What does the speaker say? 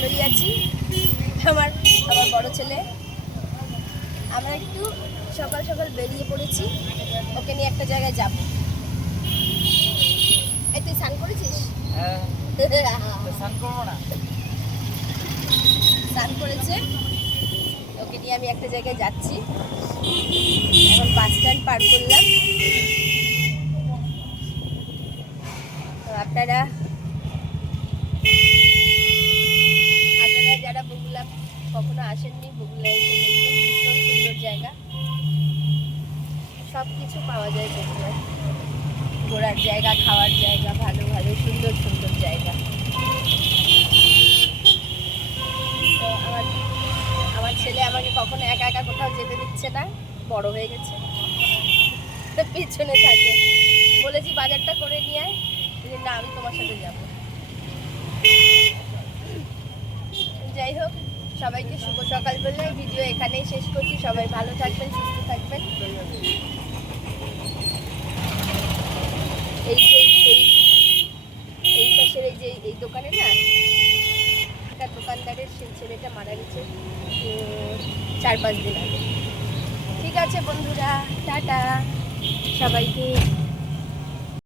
ভালোই আছি। আমার আমার বড় ছেলে, আমরা একটু সকাল সকাল বেরিয়ে পড়েছি, ওকে নিয়ে একটা জায়গায় যাব। এই তুই স্নান করেছিস? হ্যাঁ, স্নান করবো না? স্নান করেছে, ওকে নিয়ে আমি একটা জায়গায় যাচ্ছি। এখন বাস স্ট্যান্ড পার করলাম। তো আপনারা যারা বগুলা কখনো আসেননি, বগুলা এসে দেখবেন, ভীষণ সুন্দর জায়গা। সব কিছু পাওয়া যায় বগুলায়, ঘোরার জায়গা, খাওয়ার জায়গা, ভালো ভালো সুন্দর সুন্দর জায়গা। তো আমার ছেলে আমাকে কখনো একা একা কোথাও যেতে দিচ্ছে না, বড় হয়ে গেছে, তো পিছনে থাকে। বলেছি বাজারটা করে নিয়ে আয়, না আমি তোমার সাথে যাব। যাই হোক, সবাইকে শুভ সকাল বলে ভিডিও এখানেই শেষ করছি। সবাই ভালো থাকবেন, সুস্থ থাকবেন। এই পাশের এই দোকানে না, একটা দোকানদারের সেই ছেলেটা মারা গেছে 4-5 দিন আগে। ঠিক আছে বন্ধুরা, টাটা সবাইকে।